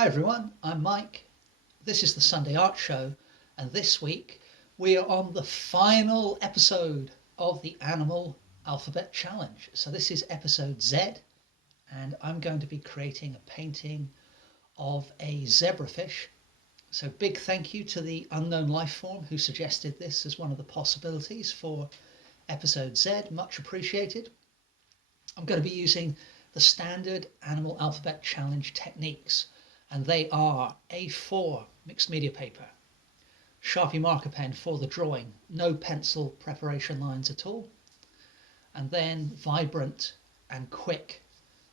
Hi everyone, I'm Mike. This is the Sunday Art Show, and this week we are on the final episode of the Animal Alphabet Challenge. So this is episode Z, and I'm going to be creating a painting of a zebrafish. So big thank you to the unknown life form who suggested this as one of the possibilities for episode Z. Much appreciated. I'm going to be using the standard Animal Alphabet Challenge techniques, and they are A4 mixed media paper, Sharpie marker pen for the drawing, no pencil preparation lines at all, and then vibrant and quick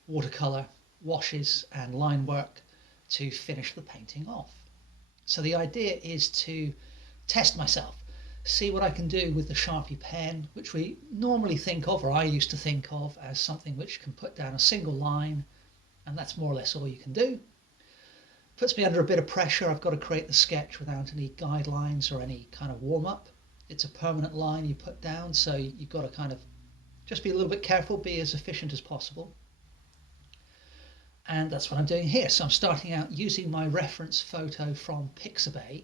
watercolour washes and line work to finish the painting off. So the idea is to test myself, see what I can do with the Sharpie pen, which we normally think of, or I used to think of, as something which can put down a single line, and that's more or less all you can do. Puts me under a bit of pressure. I've got to create the sketch without any guidelines or any kind of warm-up. It's a permanent line you put down, so you've got to kind of just be a little bit careful, be as efficient as possible. And that's what I'm doing here. So I'm starting out using my reference photo from Pixabay,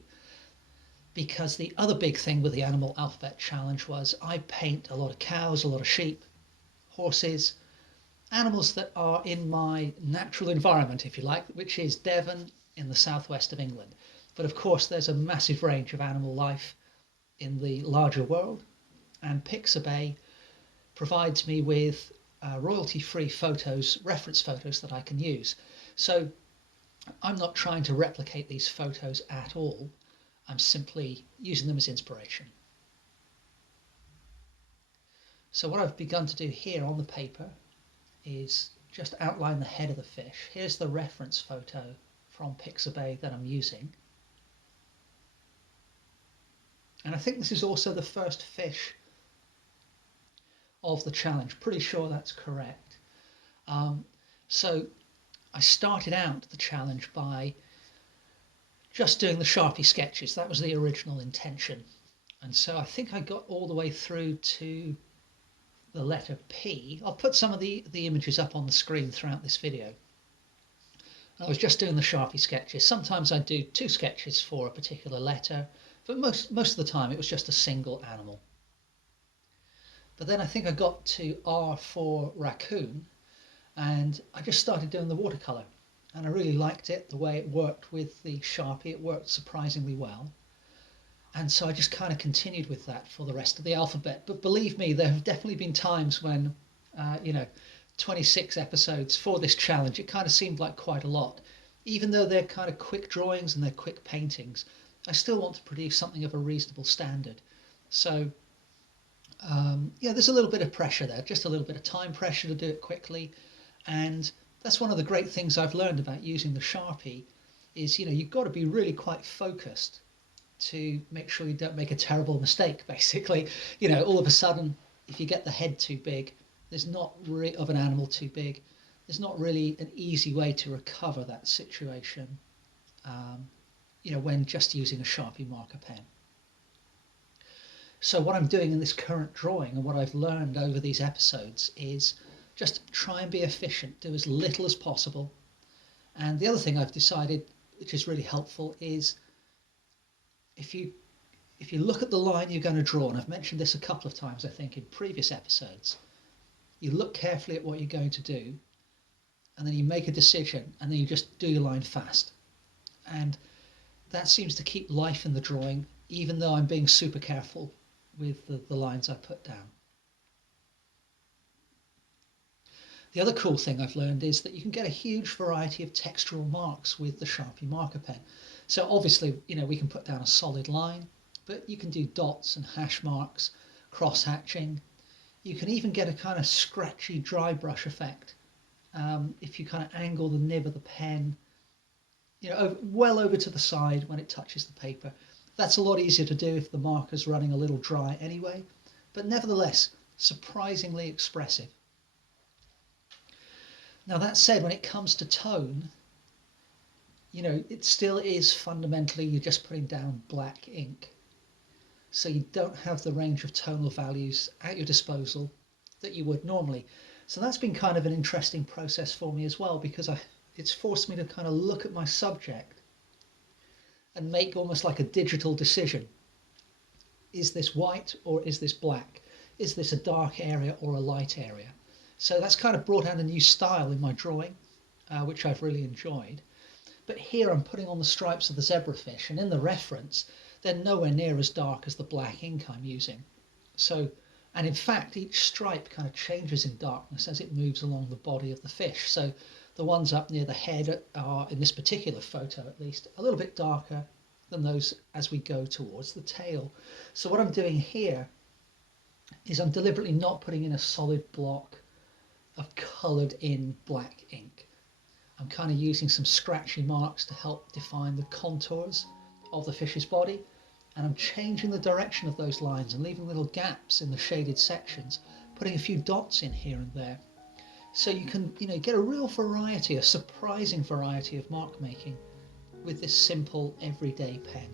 because the other big thing with the Animal Alphabet Challenge was I paint a lot of cows, a lot of sheep, horses, animals that are in my natural environment, if you like, which is Devon in the southwest of England. But of course there's a massive range of animal life in the larger world, and Pixabay provides me with royalty-free photos, reference photos that I can use. So I'm not trying to replicate these photos at all. I'm simply using them as inspiration. So what I've begun to do here on the paper is just outline the head of the fish. Here's the reference photo from Pixabay that I'm using. And I think this is also the first fish of the challenge. Pretty sure that's correct. So I started out the challenge by just doing the Sharpie sketches. That was the original intention. And so I think I got all the way through to the letter P. I'll put some of the images up on the screen throughout this video. I was just doing the Sharpie sketches. Sometimes I do 2 sketches for a particular letter, but most of the time it was just a single animal. But then I think I got to R for raccoon, and I just started doing the watercolour. And I really liked it, the way it worked with the Sharpie. It worked surprisingly well. And so I just kind of continued with that for the rest of the alphabet. But believe me, there have definitely been times when, 26 episodes for this challenge, it kind of seemed like quite a lot. Even though they're kind of quick drawings and they're quick paintings, I still want to produce something of a reasonable standard. So, there's a little bit of pressure there, just a little bit of time pressure to do it quickly. And that's one of the great things I've learned about using the Sharpie is, you've got to be really quite focused to make sure you don't make a terrible mistake, basically. All of a sudden, if you get the head too big, there's not really of an animal too big, there's not really an easy way to recover that situation, when just using a Sharpie marker pen. So what I'm doing in this current drawing and what I've learned over these episodes is just try and be efficient, do as little as possible. And the other thing I've decided, which is really helpful, is if you look at the line you're going to draw, and I've mentioned this a couple of times I think in previous episodes, you look carefully at what you're going to do, and then you make a decision, and then you just do your line fast. And that seems to keep life in the drawing, even though I'm being super careful with the lines I put down. The other cool thing I've learned is that you can get a huge variety of textural marks with the Sharpie marker pen. So obviously, we can put down a solid line, but you can do dots and hash marks, cross-hatching. You can even get a kind of scratchy dry brush effect if you kind of angle the nib of the pen, well over to the side when it touches the paper. That's a lot easier to do if the marker's running a little dry anyway, but nevertheless, surprisingly expressive. Now that said, when it comes to tone, it still is fundamentally you're just putting down black ink. So you don't have the range of tonal values at your disposal that you would normally. So that's been kind of an interesting process for me as well, because it's forced me to kind of look at my subject and make almost like a digital decision. Is this white or is this black? Is this a dark area or a light area? So that's kind of brought out a new style in my drawing, which I've really enjoyed. But here I'm putting on the stripes of the zebrafish, and in the reference, they're nowhere near as dark as the black ink I'm using. So, and in fact, each stripe kind of changes in darkness as it moves along the body of the fish. So the ones up near the head are, in this particular photo at least, a little bit darker than those as we go towards the tail. So what I'm doing here is I'm deliberately not putting in a solid block of coloured in black ink. I'm kind of using some scratchy marks to help define the contours of the fish's body, and I'm changing the direction of those lines and leaving little gaps in the shaded sections, putting a few dots in here and there. So you can, get a real variety, a surprising variety of mark making with this simple everyday pen.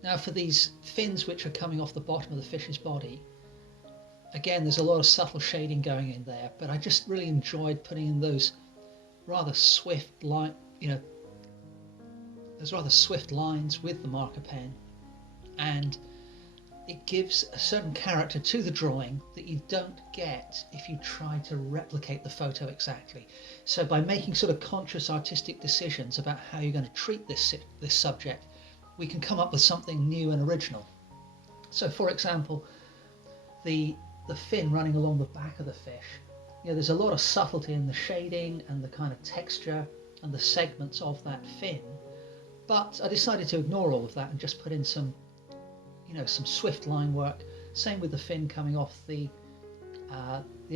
Now for these fins which are coming off the bottom of the fish's body, again there's a lot of subtle shading going in there, but I just really enjoyed putting in those rather swift those rather swift lines with the marker pen, and it gives a certain character to the drawing that you don't get if you try to replicate the photo exactly. So by making sort of conscious artistic decisions about how you're going to treat this subject, we can come up with something new and original. So for example, the fin running along the back of the fish, there's a lot of subtlety in the shading and the kind of texture and the segments of that fin, but I decided to ignore all of that and just put in some swift line work. Same with the fin coming off the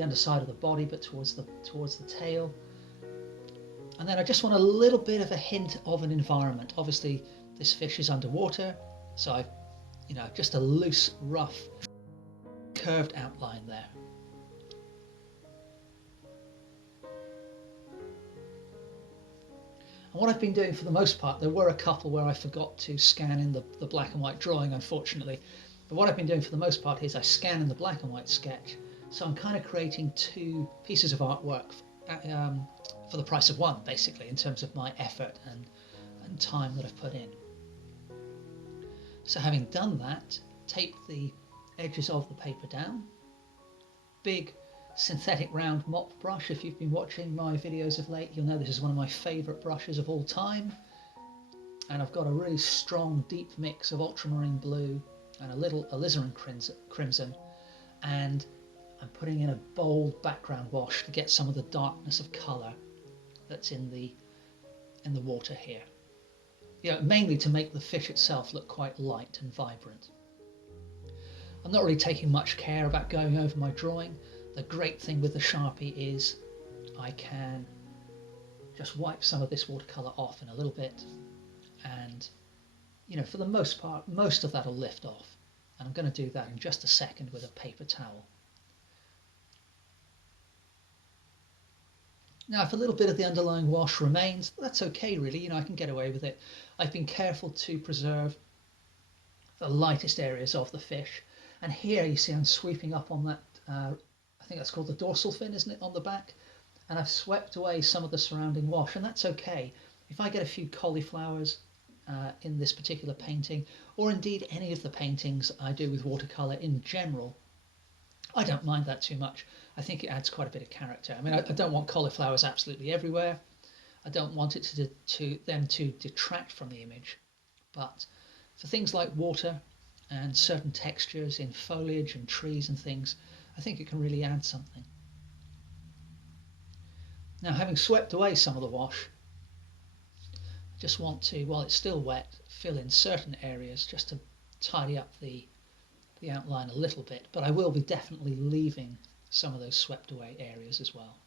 underside of the body, but towards the tail. And then I just want a little bit of a hint of an environment. Obviously, this fish is underwater, so I've just a loose, rough, curved outline there. And what I've been doing for the most part, there were a couple where I forgot to scan in the black and white drawing, unfortunately. But what I've been doing for the most part is I scan in the black and white sketch. So I'm kind of creating two pieces of artwork for the price of one, basically, in terms of my effort and time that I've put in. So having done that, tape the edges of the paper down. Big synthetic round mop brush. If you've been watching my videos of late, you'll know this is one of my favourite brushes of all time, and I've got a really strong deep mix of ultramarine blue and a little alizarin crimson, and I'm putting in a bold background wash to get some of the darkness of colour that's in the water here, mainly to make the fish itself look quite light and vibrant. I'm not really taking much care about going over my drawing. The great thing with the Sharpie is I can just wipe some of this watercolour off in a little bit, and for the most part, most of that will lift off, and I'm going to do that in just a second with a paper towel. Now if a little bit of the underlying wash remains, that's okay really, I can get away with it. I've been careful to preserve the lightest areas of the fish, and here you see I'm sweeping up on that I think that's called the dorsal fin, isn't it, on the back? And I've swept away some of the surrounding wash, and that's okay. If I get a few cauliflowers in this particular painting, or indeed any of the paintings I do with watercolour in general, I don't mind that too much. I think it adds quite a bit of character. I mean, I don't want cauliflowers absolutely everywhere. I don't want it to detract from the image. But for things like water and certain textures in foliage and trees and things, I think it can really add something. Now, having swept away some of the wash, I just want to, while it's still wet, fill in certain areas just to tidy up the outline a little bit, but I will be definitely leaving some of those swept away areas as well.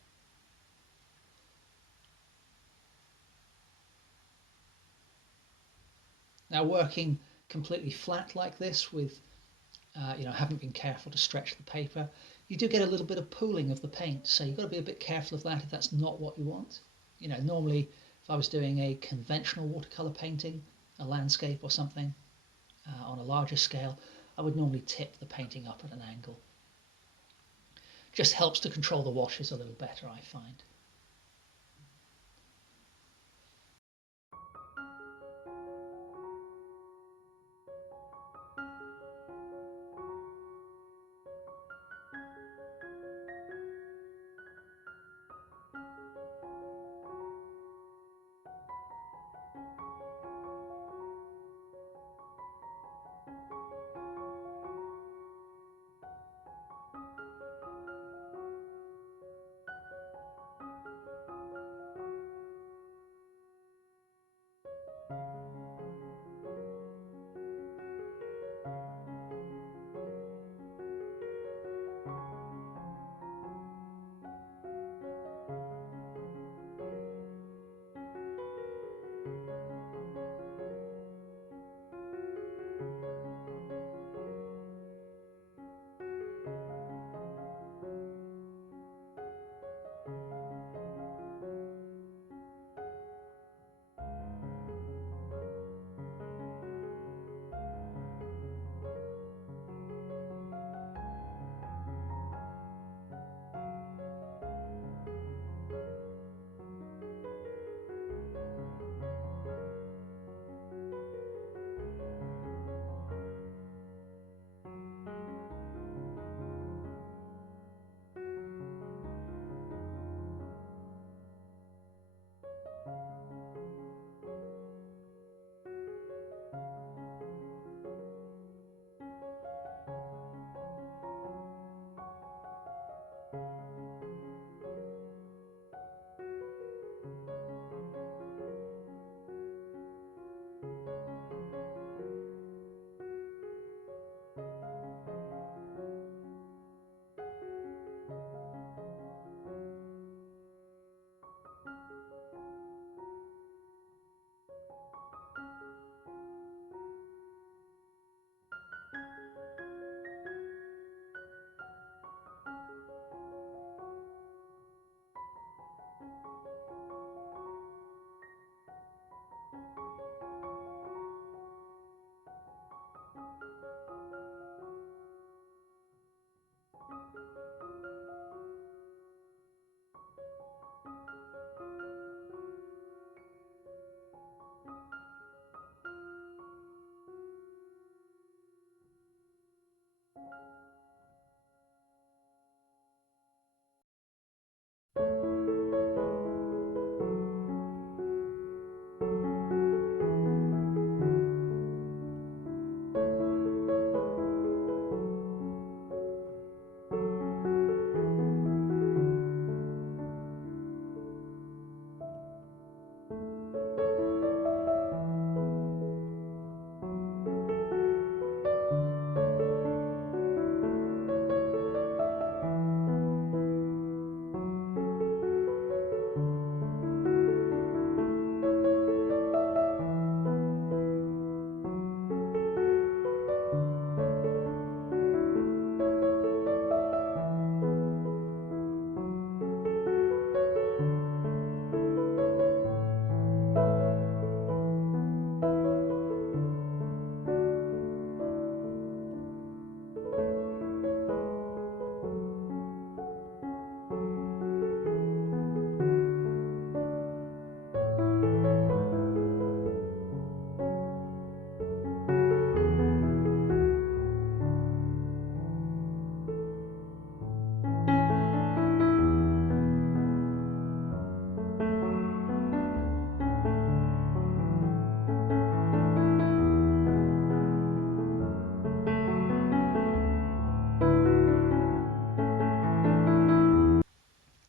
Now, working completely flat like this with, haven't been careful to stretch the paper, you do get a little bit of pooling of the paint. So you've got to be a bit careful of that if that's not what you want. Normally if I was doing a conventional watercolor painting, a landscape or something, on a larger scale, I would normally tip the painting up at an angle. Just helps to control the washes a little better, I find.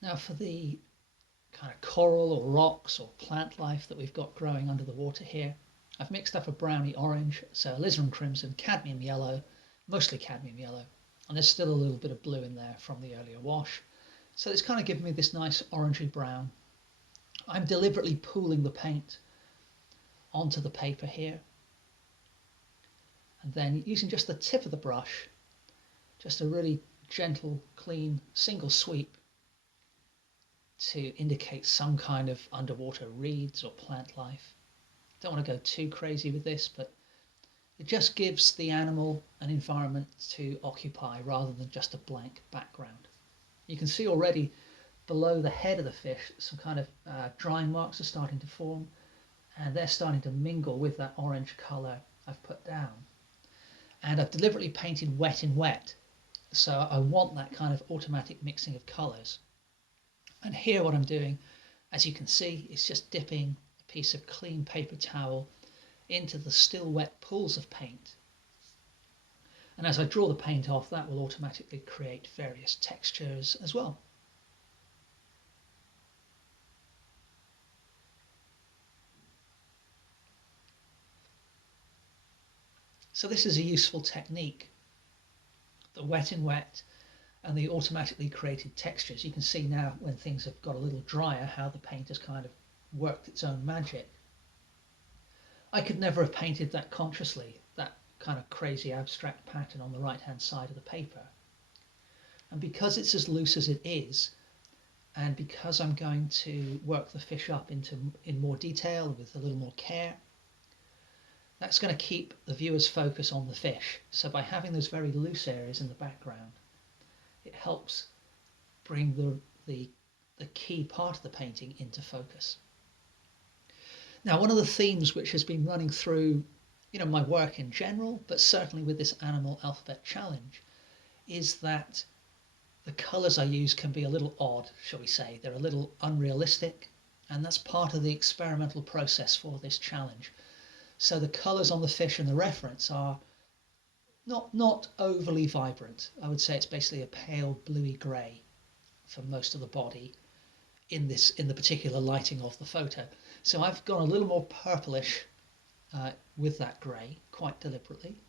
Now for the kind of coral or rocks or plant life that we've got growing under the water here, I've mixed up a browny orange, so alizarin crimson, cadmium yellow, mostly cadmium yellow, and there's still a little bit of blue in there from the earlier wash. So it's kind of given me this nice orangey brown. I'm deliberately pooling the paint onto the paper here And then using just the tip of the brush, just a really gentle, clean, single sweep to indicate some kind of underwater reeds or plant life. Don't want to go too crazy with this, but it just gives the animal an environment to occupy rather than just a blank background. You can see already below the head of the fish some kind of drying marks are starting to form, and they're starting to mingle with that orange colour I've put down. And I've deliberately painted wet in wet, so I want that kind of automatic mixing of colours. And here what I'm doing, as you can see, is just dipping a piece of clean paper towel into the still wet pools of paint. And as I draw the paint off, that will automatically create various textures as well. So this is a useful technique, the wet in wet and the automatically created textures. You can see now when things have got a little drier how the paint has kind of worked its own magic. I could never have painted that consciously, that kind of crazy abstract pattern on the right hand side of the paper. And because it's as loose as it is, and because I'm going to work the fish up in more detail with a little more care, that's going to keep the viewer's focus on the fish. So by having those very loose areas in the background, it helps bring the key part of the painting into focus. Now, one of the themes which has been running through my work in general, but certainly with this animal alphabet challenge, is that the colours I use can be a little odd, shall we say. They're a little unrealistic, and that's part of the experimental process for this challenge. So the colours on the fish in the reference are not overly vibrant. I would say it's basically a pale bluey grey for most of the body in the particular lighting of the photo. So I've gone a little more purplish with that grey, quite deliberately.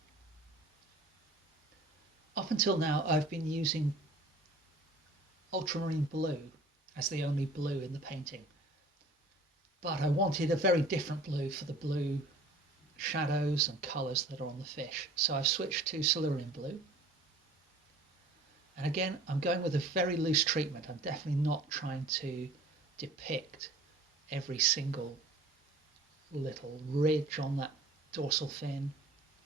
Up until now, I've been using Ultramarine Blue as the only blue in the painting, but I wanted a very different blue for the blue shadows and colours that are on the fish. So I've switched to Cerulean Blue. And again, I'm going with a very loose treatment. I'm definitely not trying to depict every single little ridge on that dorsal fin.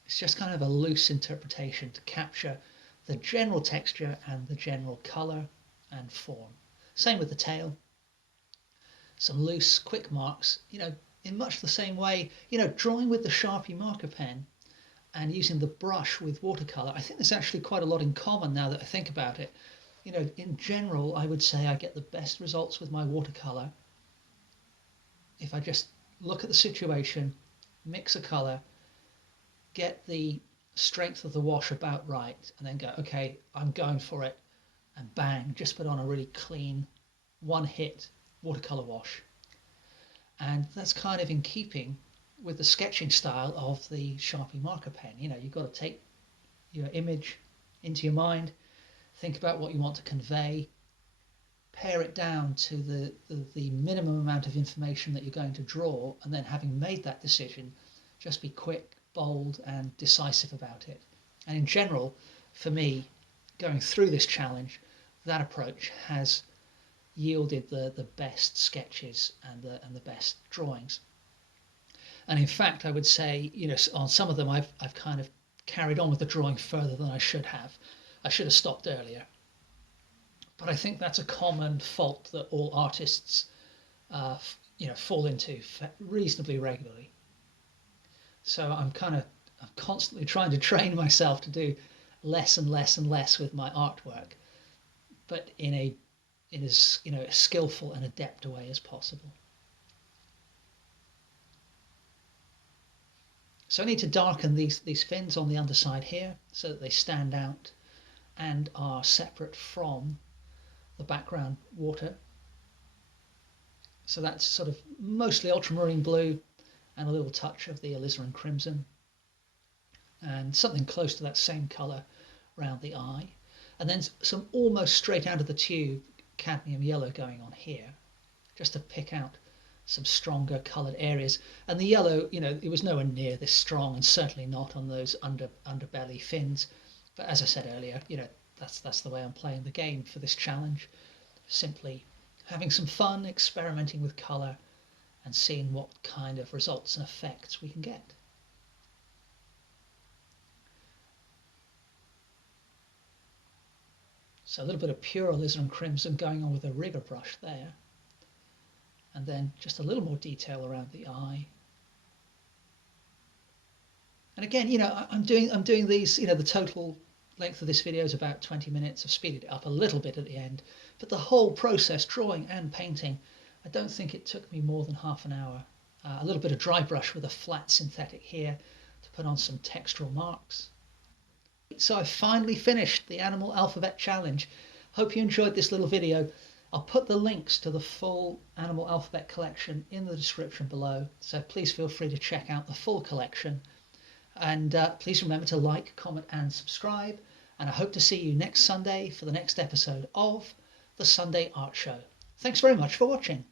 It's just kind of a loose interpretation to capture the general texture and the general colour and form. Same with the tail. Some loose, quick marks, in much the same way, drawing with the Sharpie marker pen and using the brush with watercolour. I think there's actually quite a lot in common now that I think about it. In general, I would say I get the best results with my watercolour if I just look at the situation, mix a colour, get the strength of the wash about right, and then go, okay, I'm going for it, and bang, just put on a really clean one-hit watercolour wash. And that's kind of in keeping with the sketching style of the Sharpie marker pen. You've got to take your image into your mind, think about what you want to convey, pare it down to the minimum amount of information that you're going to draw, and then having made that decision, just be quick, bold, and decisive about it. And in general, for me, going through this challenge, that approach has yielded the best sketches and the best drawings. And in fact, I would say, on some of them, I've kind of carried on with the drawing further than I should have. I should have stopped earlier. But I think that's a common fault that all artists, fall into reasonably regularly. So I'm constantly trying to train myself to do less and less and less with my artwork, but in as skillful and adept a way as possible. So I need to darken these fins on the underside here so that they stand out and are separate from the background water. So that's sort of mostly ultramarine blue and a little touch of the alizarin crimson and something close to that same colour around the eye, and then some almost straight out of the tube cadmium yellow going on here, just to pick out some stronger coloured areas. And the yellow, it was nowhere near this strong, and certainly not on those underbelly fins. But as I said earlier, that's the way I'm playing the game for this challenge. Simply having some fun, experimenting with colour, and seeing what kind of results and effects we can get. So a little bit of pure alizarin crimson going on with a rigger brush there. And then just a little more detail around the eye. And again, I'm doing these, the total length of this video is about 20 minutes. I've speeded it up a little bit at the end, but the whole process, drawing and painting, I don't think it took me more than half an hour. A little bit of dry brush with a flat synthetic here to put on some textural marks. So I've finally finished the Animal Alphabet Challenge. Hope you enjoyed this little video. I'll put the links to the full Animal Alphabet collection in the description below, so please feel free to check out the full collection. And please remember to like, comment and subscribe. And I hope to see you next Sunday for the next episode of the Sunday Art Show. Thanks very much for watching.